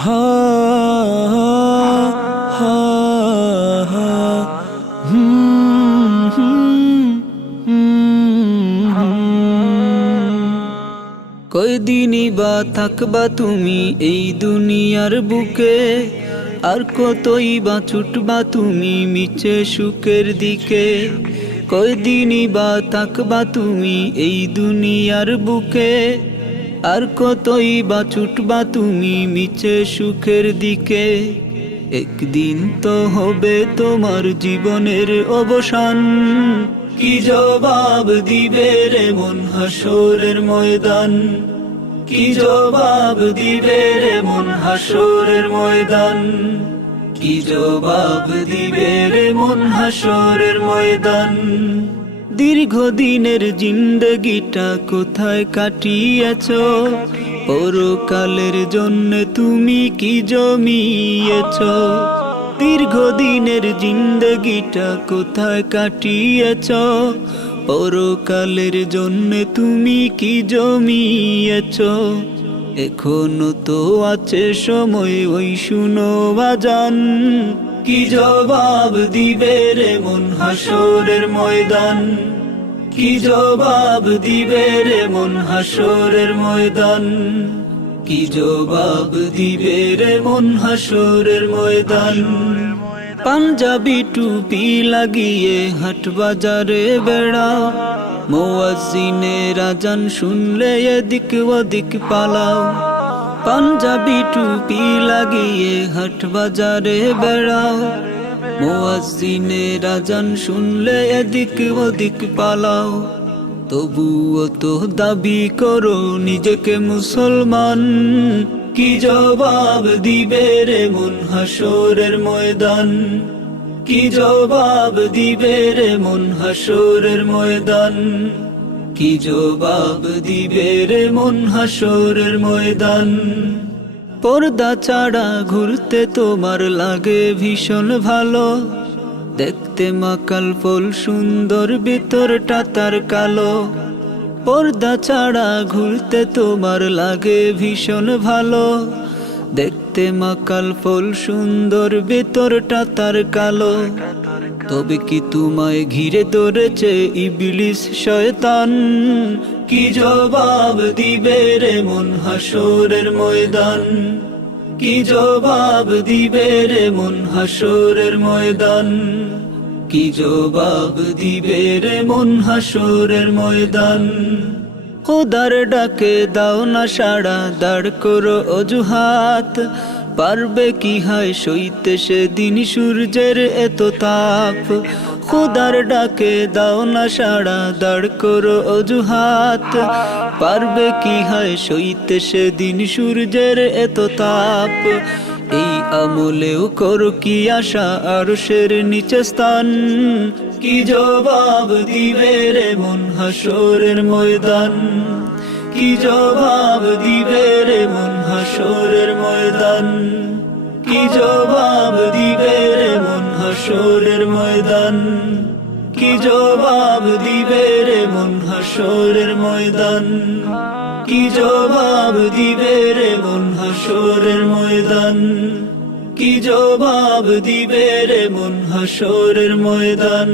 হা হা হা হুম হুম কয়দিনই বা থাকবা তুমি এই দুনিয়ার বুকে, আর কতই বা ছুটবা তুমি মিছে সুখের দিকে। কয়দিনই বা থাকবা তুমি এই দুনিয়ার বুকে, আর কতই বা ছুটবা তুমি মিছে সুখের দিকে। একদিন তো হবে তোমার জীবনের অবসান, কি জবাব দিবে রে মন হাসরের ময়দান। কি জবাব দিবে রে মন হাসরের ময়দান। কি জবাব দিবে রে মন হাসরের ময়দান। দীর্ঘদিনের জিন্দগিটা কোথায় কাটিয়েছ, পরকালের জন্য তুমি কি জমিয়েছ। দীর্ঘদিনের জিন্দগিটা কোথায় কাটিয়েছ, পরকালের জন্য তুমি কি জমিয়েছ। এখনো তো আছে সময়, ওই শুনো বাজান, কি জবাব দিবে রে মন হাসরের ময়দান। কি জবাব দিবে রে মন হাসরের ময়দান। কি জবাব দিবে রে মন হাসরের ময়দান। পাঞ্জাবি টুপি লাগিয়ে হাট বাজারে বেড়াও, মুয়াজ্জিনের আজান শুনলে এদিক ওদিক পালাও। পাঞ্জাবি টুপি লাগিয়ে হাট বাজারে বেড়াও, মুয়াজ্জিনের আজান শুনলে এদিক ওদিক পালাও। তবুও তো দাবি করো নিজেকে মুসলমান, কি জবাব দিবে রে মন হাসরের ময়দান। কি জবাব দিবে রে মন হাসরের ময়দান। কি জবাব দিবে রে মন হাসরের ময়দান। পর্দা ছাড়া ঘুরতে তোমার লাগে ভীষণ ভালো, দেখতে মাকাল ফল সুন্দর ভিতরটা তার কালো। পর্দা ছাড়া ঘুরতে তোমার লাগে ভীষণ ভালো, দেখতে মাকাল ফল সুন্দর ভিতরটা তার কালো। তবে কি তোমায় ঘিরে ধরেছে ইবলিস শয়তান, কি জবাব দিবে রে মন হাসরের ময়দান। কি জবাব দিবে রে মন হাসরের ময়দান। কি জবাব দিবে রে মন হাসরের ময়দান। খোদার ডাকে দাও না সাড়া, দাঁড় করো অজুহাত, পারবে কি হায় সইতে সেদিন সূর্যের এত তাপ। খোদার ডাকে দাও না সাড়া, দাঁড় করো অজুহাত, পারবে কি হায় সইতে সেদিন সূর্যের এত তাপ। এই আমলেও করো কি আশা আরশের নিচে স্থান, কি জবাব দিবে রে মন হাসরের ময়দান। কি জবাব দিবে রে মন হাসরের ময়দান। কি জবাব দিবে রে মন হাসরের ময়দান। কি জবাব দিবে রে মন হাসরের ময়দান। কি জবাব দিবে রে মন হাসরের ময়দান। কি জবাব দিবে রে মন হাসরের ময়দান।